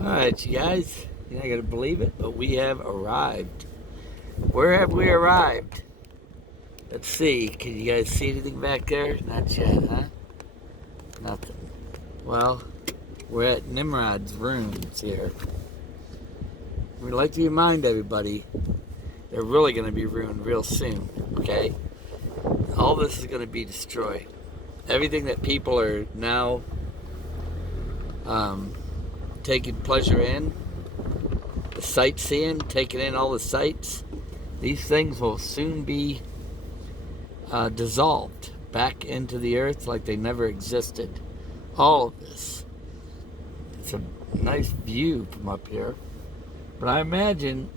Alright, you guys, you're not going to believe it, but we have arrived. Where have we arrived? Let's see. Can you guys see anything back there? Not yet, huh? Nothing. Well, we're at Nimrod's ruins here. We'd like to remind everybody they're really going to be ruined real soon, okay? All this is going to be destroyed. Everything that people are now taking pleasure in, the sightseeing, taking in all the sights, these things will soon be dissolved back into the earth like they never existed. All of this. It's a nice view from up here. But I imagine,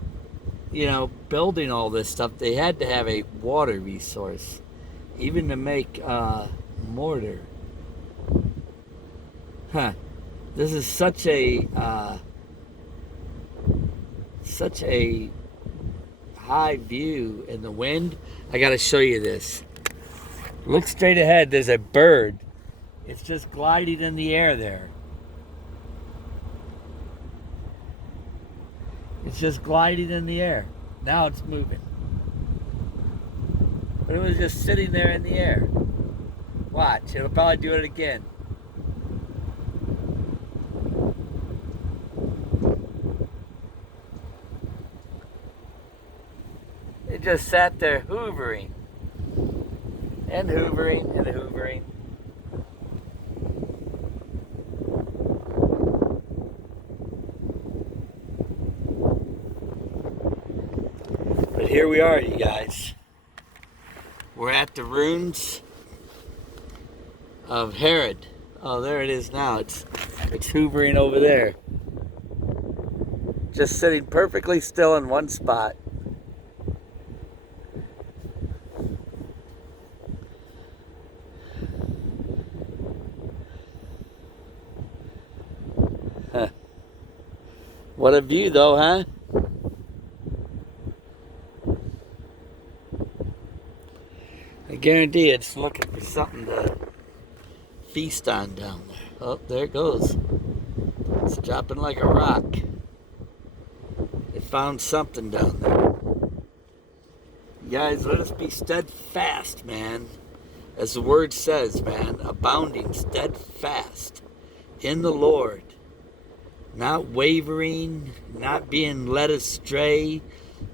building all this stuff, they had to have a water resource, even to make mortar. Huh. This is such a high view in the wind. I got to show you this. Look straight ahead. There's a bird. It's just gliding in the air there. It's just gliding in the air. Now it's moving. But it was just sitting there in the air. Watch. It'll probably do it again. It just sat there hoovering. And hoovering and hoovering. But here we are, you guys. We're at the ruins of Herod. Oh, there it is now. It's hoovering over there. Just sitting perfectly still in one spot. Huh. What a view though, huh? I guarantee it's looking for something to feast on down there. Oh, there it goes. It's dropping like a rock. It found something down there. You guys, let us be steadfast, man. As the word says, man, abounding steadfast in the Lord. Not wavering, not being led astray,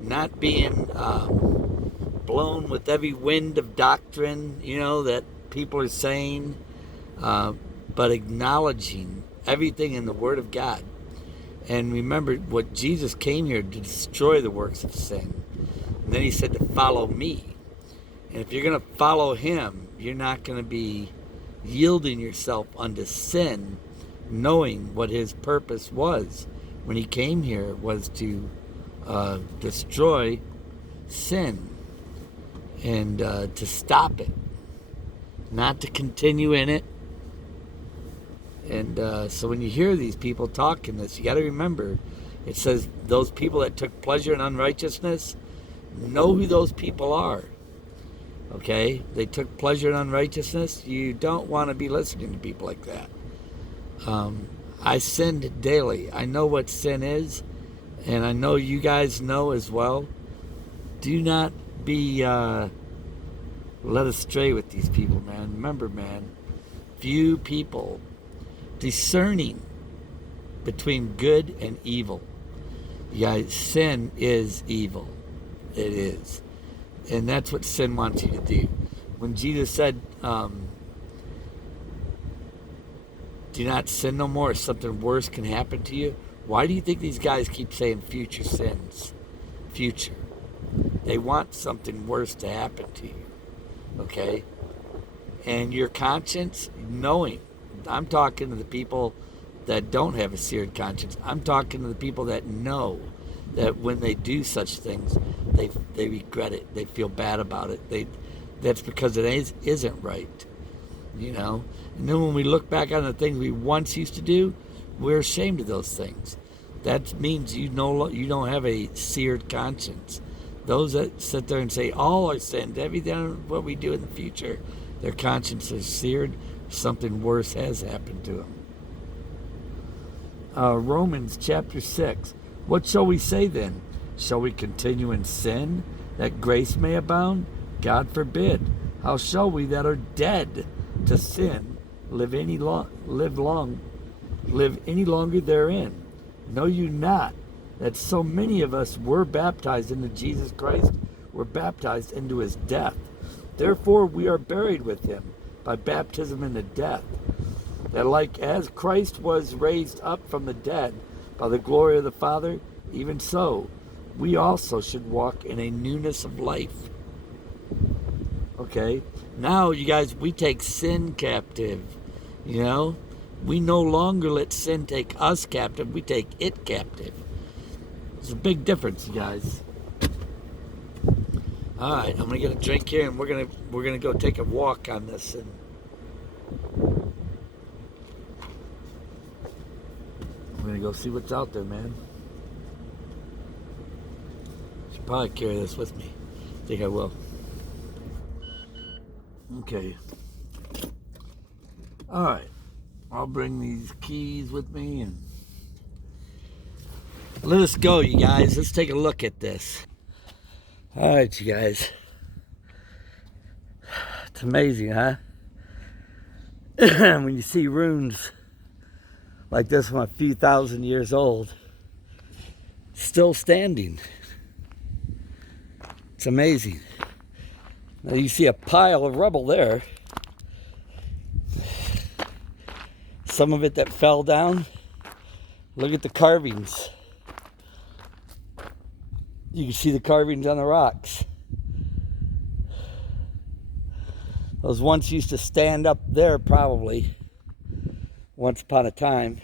not being blown with every wind of doctrine, that people are saying, but acknowledging everything in the Word of God. And remember what Jesus came here to destroy the works of sin. And then he said to follow me. And if you're going to follow him, you're not going to be yielding yourself unto sin, knowing what his purpose was when he came here was to destroy sin and to stop it, not to continue in it. And so when you hear these people talking this, you got to remember, it says those people that took pleasure in unrighteousness, know who those people are. Okay? They took pleasure in unrighteousness. You don't want to be listening to people like that. I sinned daily. I know what sin is, and I know you guys know as well. Do not be led astray with these people, man. Remember, man, few people discerning between good and evil. You guys, sin is evil. It is. And that's what sin wants you to do. When Jesus said, do not sin no more, something worse can happen to you. Why do you think these guys keep saying future sins? Future. They want something worse to happen to you. Okay? And your conscience, knowing. I'm talking to the people that don't have a seared conscience. I'm talking to the people that know that when they do such things, they regret it. They feel bad about it. That's because it isn't right. And then when we look back on the things we once used to do, we're ashamed of those things. That means you don't have a seared conscience. Those that sit there and say all are sinned, everything what we do in the future, their conscience is seared. Something worse has happened to them. Romans chapter 6. What shall we say then? Shall we continue in sin that grace may abound? God forbid. How shall we that are dead to sin live any longer therein? Know you not that so many of us were baptized into Jesus Christ, were baptized into his death? Therefore we are buried with him by baptism into death, that like as Christ was raised up from the dead by the glory of the Father, even so we also should walk in a newness of life. Okay, now you guys, we take sin captive. You know, we no longer let sin take us captive, we take it captive. It's a big difference, you guys. All right, I'm gonna get a drink here, and we're gonna go take a walk on this, and I'm gonna go see what's out there, man. Should probably carry this with me. I think I will. Okay. All right. I'll bring these keys with me, and let us go, you guys. Let's take a look at this. All right, you guys. It's amazing, huh? When you see ruins like this one, a few thousand years old, still standing. It's amazing. Now you see a pile of rubble there. Some of it that fell down. Look at the carvings. You can see the carvings on the rocks. Those once used to stand up there, probably, once upon a time.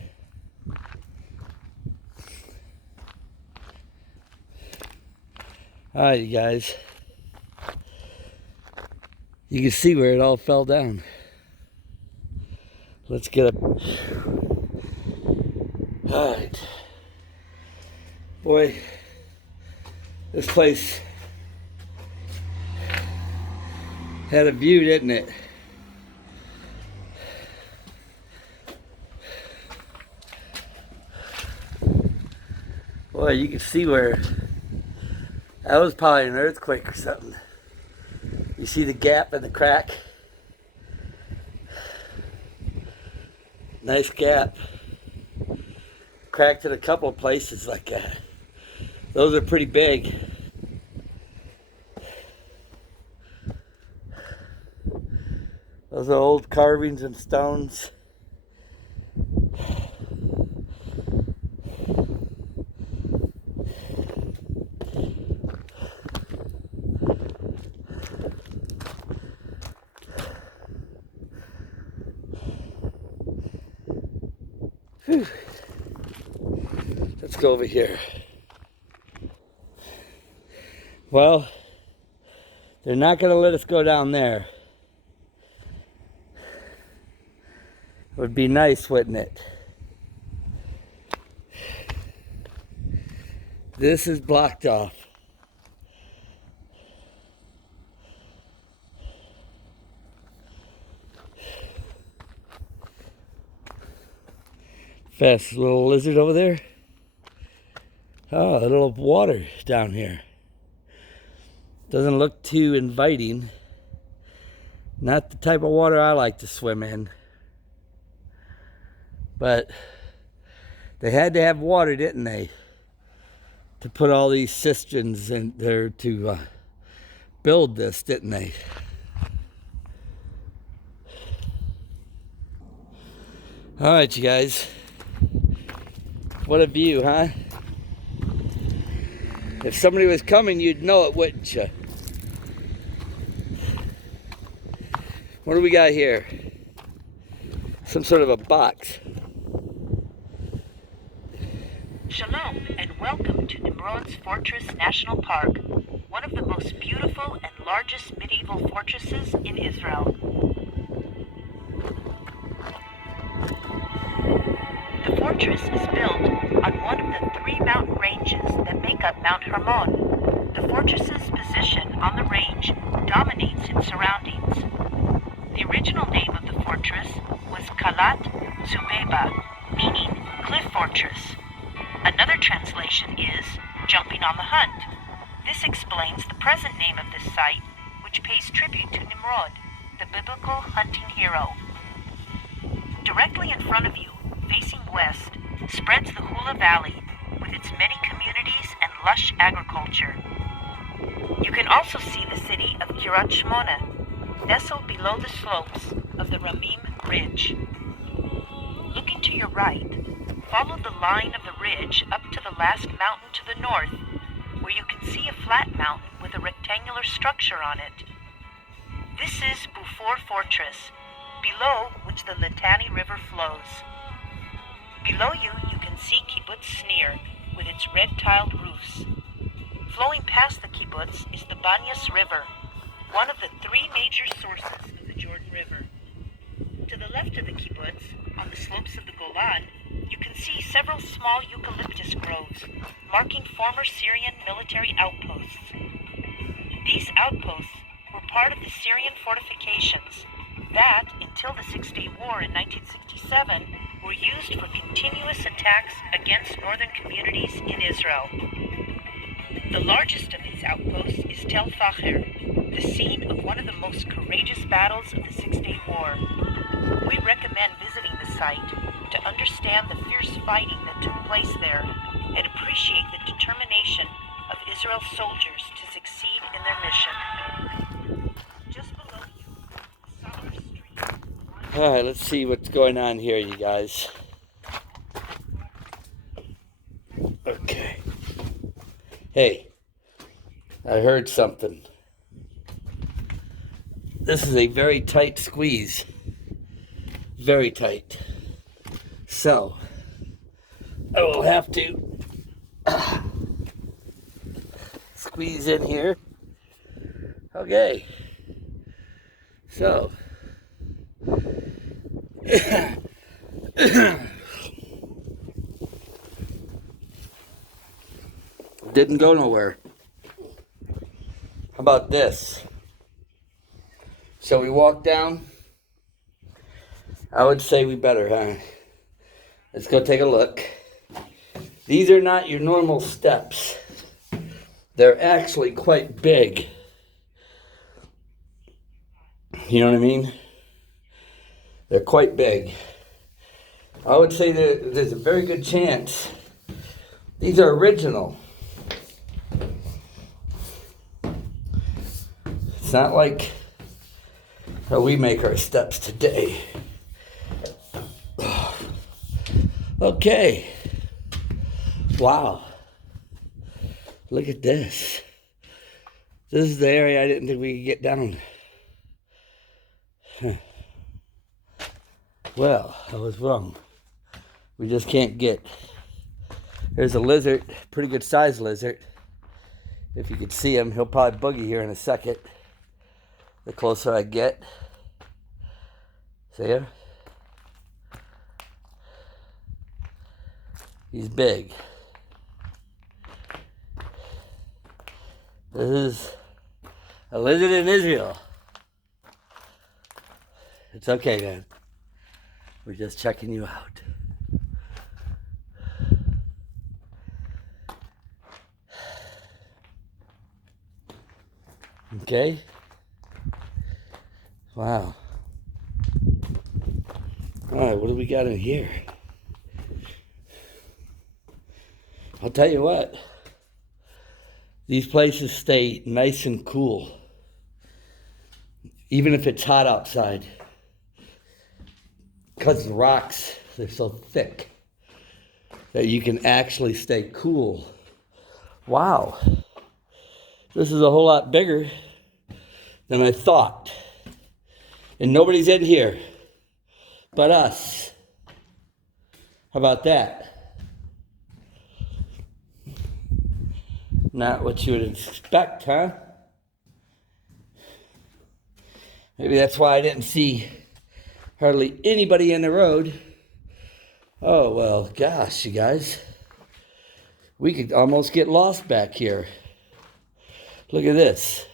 All right, you guys. You can see where it all fell down. Let's get up. All right. Boy, this place had a view, didn't it? Boy, you can see where that was probably an earthquake or something. You see the gap and the crack? Nice gap. Cracked in a couple of places like that. Those are pretty big. Those are old carvings and stones. Whew. Let's go over here. Well, they're not going to let us go down there. It would be nice, wouldn't it? This is blocked off. Fast little lizard over there. Oh, a little water down here. Doesn't look too inviting. Not the type of water I like to swim in. But they had to have water, didn't they? To put all these cisterns in there to build this, didn't they? All right, you guys. What a view, huh? If somebody was coming, you'd know it, wouldn't you? What do we got here? Some sort of a box. Shalom and welcome to Nimrod's Fortress National Park, one of the most beautiful and largest medieval fortresses in Israel. The fortress is built on one of the three mountain ranges that make up Mount Hermon. The fortress's position on the range dominates its surroundings. The original name of the fortress was Kalat Zubeba, meaning cliff fortress. Another translation is jumping on the hunt. This explains the present name of this site, which pays tribute to Nimrod, the biblical hunting hero. Directly in front of you, facing west, spreads the Hula Valley with its many communities and lush agriculture. You can also see the city of Kiryat Shmona, nestled below the slopes of the Ramim Ridge. Looking to your right, follow the line of the ridge up to the last mountain to the north, where you can see a flat mountain with a rectangular structure on it. This is Bufor Fortress, below which the Litani River flows. Below you, you can see Kibbutz Snir with its red-tiled roofs. Flowing past the kibbutz is the Banyas River, one of the three major sources of the Jordan River. To the left of the kibbutz, on the slopes of the Golan, you can see several small eucalyptus groves, marking former Syrian military outposts. These outposts were part of the Syrian fortifications that, until the Six-Day War in 1967, were used for continuous attacks against northern communities in Israel. The largest of these outposts is Tel Facher, the scene of one of the most courageous battles of the Six-Day War. We recommend visiting the site to understand the fierce fighting that took place there and appreciate the determination of Israel's soldiers to succeed in their mission. Just below you, a summer street. All right, let's see what's going on here, you guys. Okay. Hey, I heard something. This is a very tight squeeze. Very tight. So, I will have to squeeze in here. Okay. So, didn't go nowhere. How about this? Shall we walk down? I would say we better, huh? Let's go take a look. These are not your normal steps. They're actually quite big. You know what I mean? They're quite big. I would say that there's a very good chance these are original. It's not like how we make our steps today. Okay. Wow. Look at this. This is the area I didn't think we could get down. Huh. Well, I was wrong. We just can't get. There's a lizard, pretty good sized lizard. If you could see him, he'll probably boogie here in a second. The closer I get. See him? He's big. This is a lizard in Israel. It's okay, man. We're just checking you out. Okay? Wow. Alright, what do we got in here? I'll tell you what. These places stay nice and cool. Even if it's hot outside. Because the rocks, they're so thick that you can actually stay cool. Wow. This is a whole lot bigger than I thought. And nobody's in here but us. How about that? Not what you would expect, huh? Maybe that's why I didn't see hardly anybody in the road. Oh, well, gosh, you guys. We could almost get lost back here. Look at this.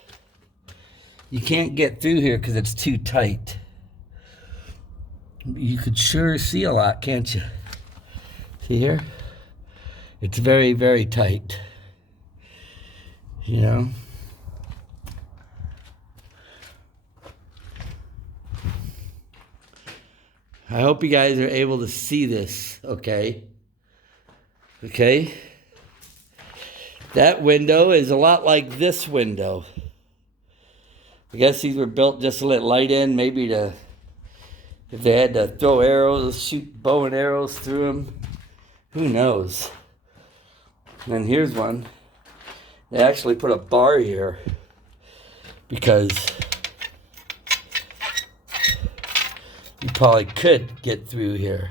You can't get through here because it's too tight. You could sure see a lot, can't you? See here? It's very, very tight. You know? I hope you guys are able to see this, okay? Okay? That window is a lot like this window. I guess these were built just to let light in, maybe to, if they had to throw arrows, shoot bow and arrows through them. Who knows? And then here's one. They actually put a bar here because you probably could get through here.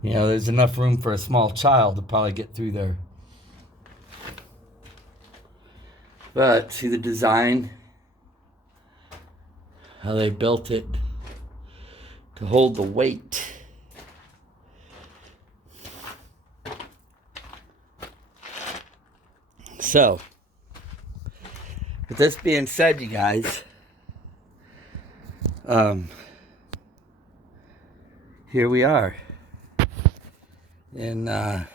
You know, there's enough room for a small child to probably get through there. But see the design? How they built it to hold the weight. So, with this being said, you guys, here we are in the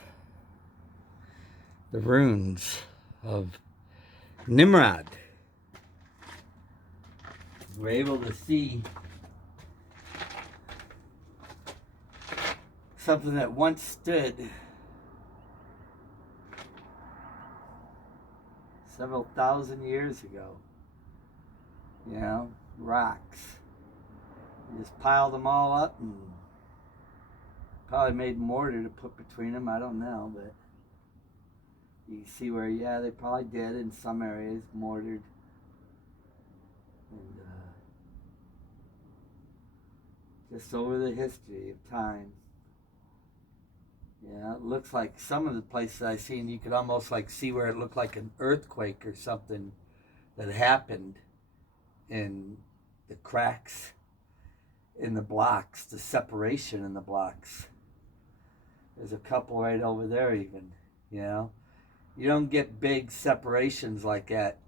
ruins of Nimrod. We're able to see something that once stood several thousand years ago. You know, rocks. You just piled them all up and probably made mortar to put between them. I don't know, but you can see where, yeah, they probably did in some areas, mortared. And just over the history of time. Yeah, it looks like some of the places I've seen, you could almost like see where it looked like an earthquake or something that happened in the cracks in the blocks, the separation in the blocks. There's a couple right over there even, you know. You don't get big separations like that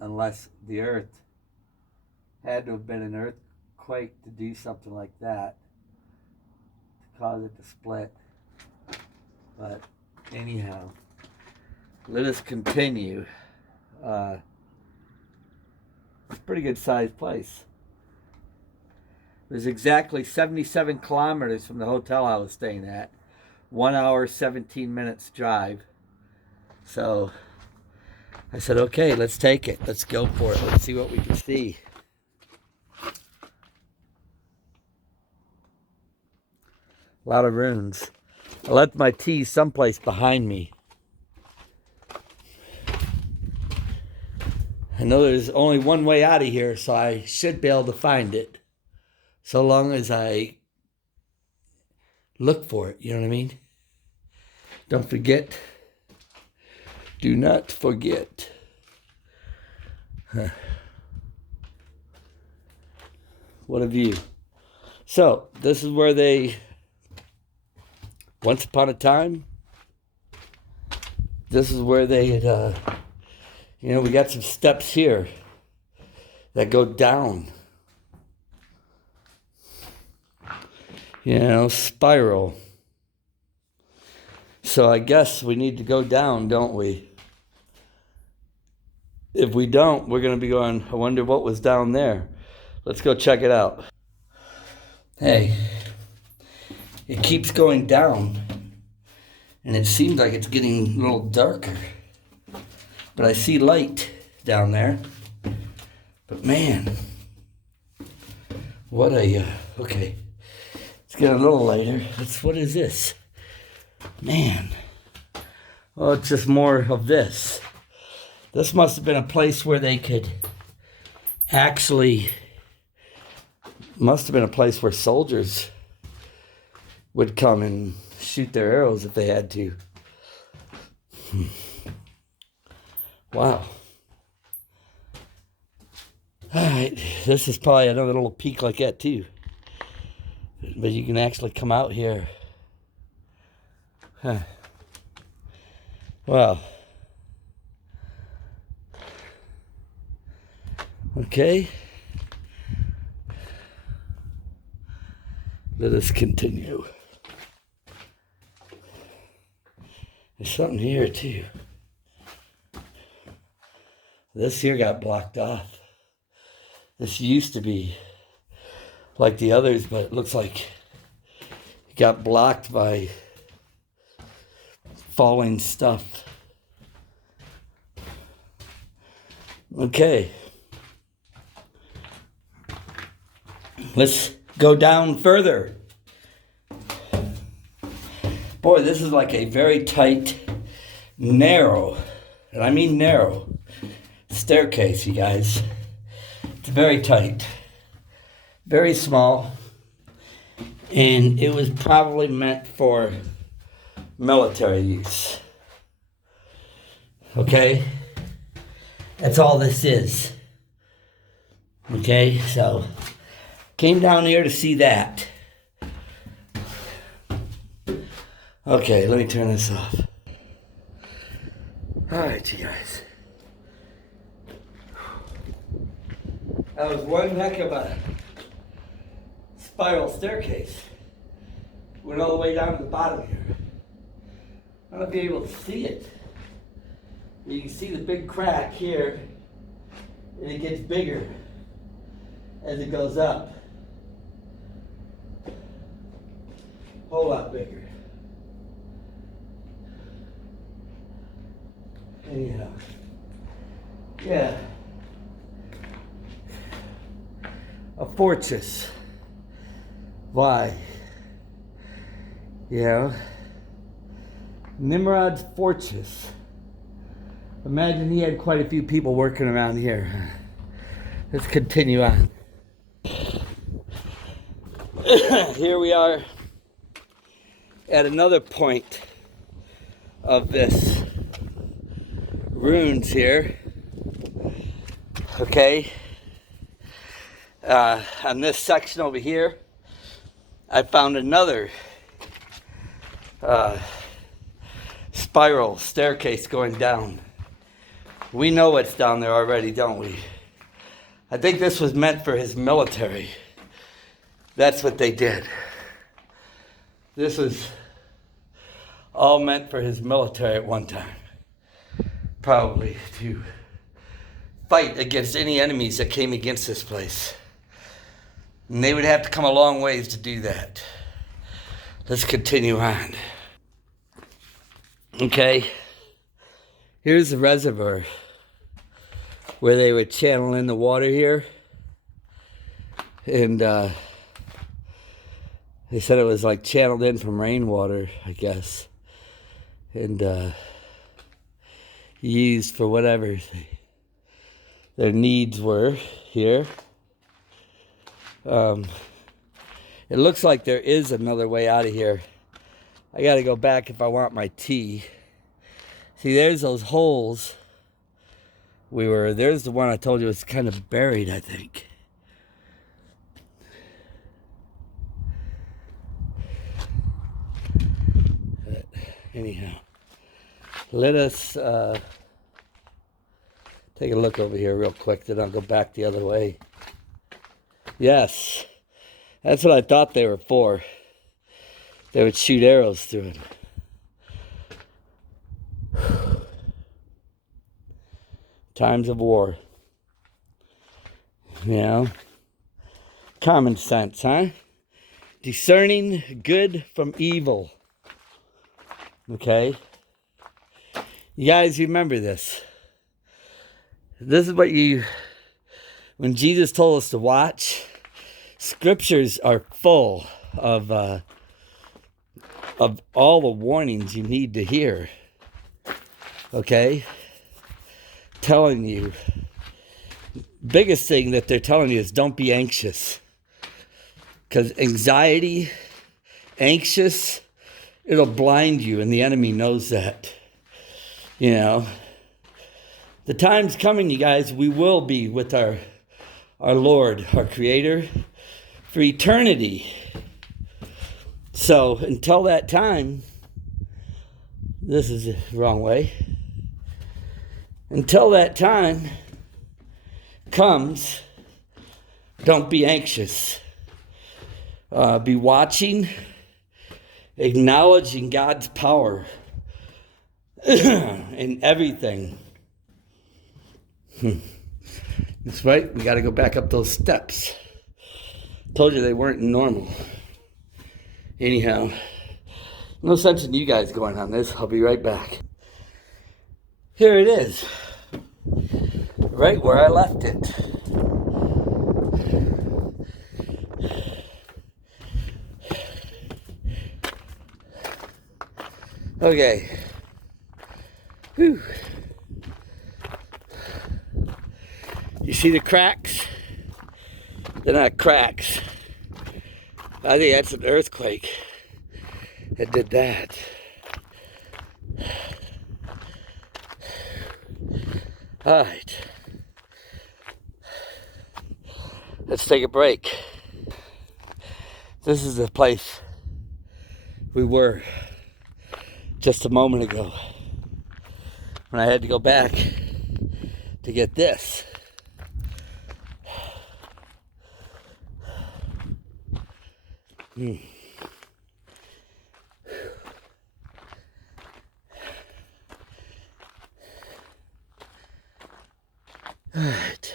unless the earth had to have been an earthquake to do something like that, to cause it to split. But anyhow, let us continue. It's a pretty good sized place. It was exactly 77 kilometers from the hotel I was staying at. 1 hour, 17 minutes drive. So I said, okay, let's take it. Let's go for it. Let's see what we can see. A lot of ruins. I left my teas someplace behind me. I know there's only one way out of here, so I should be able to find it. So long as I look for it, you know what I mean? Don't forget. Do not forget. Huh. What a view. So, this is where they, once upon a time, this is where they had, you know, we got some steps here that go down. You know, spiral. So I guess we need to go down, don't we? If we don't, we're going to be going, I wonder what was down there. Let's go check it out. Hey, it keeps going down. And it seems like it's getting a little darker. But I see light down there. But man, what a, okay. Let's get a little lighter. What is this? Man. Oh, it's just more of this. This must have been a place where they could actually, must have been a place where soldiers would come and shoot their arrows if they had to. Wow. All right, this is probably another little peak like that too. But you can actually come out here. Huh. Wow. Okay. Let us continue. There's something here too. This here got blocked off. This used to be like the others, but it looks like it got blocked by falling stuff. Okay. Let's go down further. Boy, this is like a very tight, narrow, and I mean narrow, staircase, you guys. It's very tight, very small, and it was probably meant for military use. Okay? That's all this is. Okay, so came down here to see that. Okay, let me turn this off. Alright, you guys. That was one heck of a spiral staircase. Went all the way down to the bottom here. I don't know if you're able to see it. You can see the big crack here, and it gets bigger as it goes up. A whole lot bigger. Anyhow, yeah, a fortress. Why? Yeah, Nimrod's fortress. Imagine he had quite a few people working around here. Let's continue on. Here we are at another point of this ruins here. Okay. On this section over here, I found another spiral staircase going down. We know what's down there already, don't we? I think this was meant for his military. That's what they did. This was all meant for his military at one time. Probably to fight against any enemies that came against this place. And they would have to come a long ways to do that. Let's continue on. Okay. Here's the reservoir where they would channel in the water here. And they said it was like channeled in from rainwater, I guess. And used for whatever their needs were here. It looks like there is another way out of here. I gotta go back if I want my tea. See, there's those holes. There's the one I told you was kind of buried, I think. But anyhow, let us take a look over here real quick, then I'll go back the other way. Yes, that's what I thought they were for. They would shoot arrows through it. Times of war. You know? Common sense, huh? Discerning good from evil. Okay? You guys remember this. This is what when Jesus told us to watch, scriptures are full of all the warnings you need to hear. Okay? Telling you. Biggest thing that they're telling you is don't be anxious. Because anxiety, anxious, it'll blind you, and the enemy knows that. You know? The time's coming, you guys, we will be with our Lord, our Creator, for eternity. So, until that time, this is the wrong way. Until that time comes, don't be anxious. Be watching, acknowledging God's power and everything. That's right, we got to go back up those steps. Told you they weren't normal. Anyhow, no sense in you guys going on this. I'll be right back. Here it is, right where I left it. Okay. Whew. You see the cracks? They're not cracks. I think that's an earthquake that did that. All right. Let's take a break. This is the place we were just a moment ago when I had to go back to get this. All right.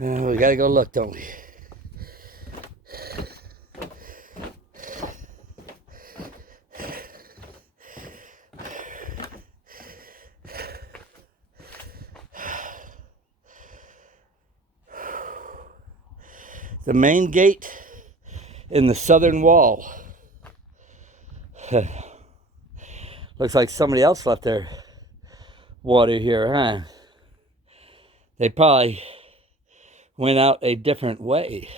We gotta go look, don't we? The main gate in the southern wall. Looks like somebody else left their water here, huh? They probably went out a different way.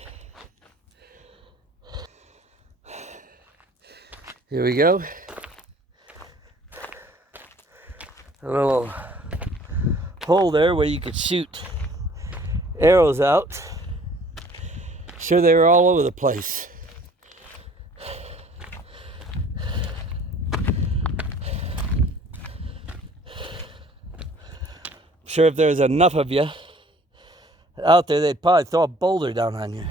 Here we go. A little hole there where you could shoot arrows out. Sure, they were all over the place. Sure, if there was enough of you out there, they'd probably throw a boulder down on you.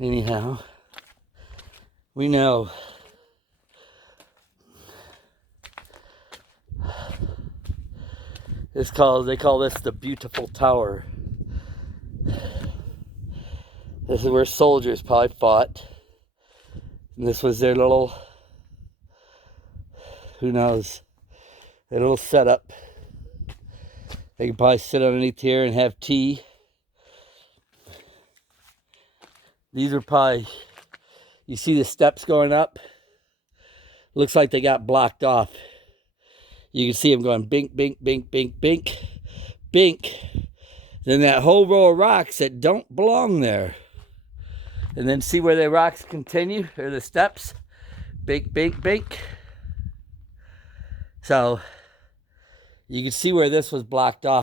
Anyhow, we know they call this the beautiful tower. This is where soldiers probably fought. And this was their little, who knows, their little setup. They could probably sit underneath here and have tea. These are probably, you see the steps going up? Looks like they got blocked off. You can see them going bink, bink, bink, bink, bink, bink. Then that whole row of rocks that don't belong there. And then see where the rocks continue, or the steps. Bink, bink, bink. So you can see where this was blocked off.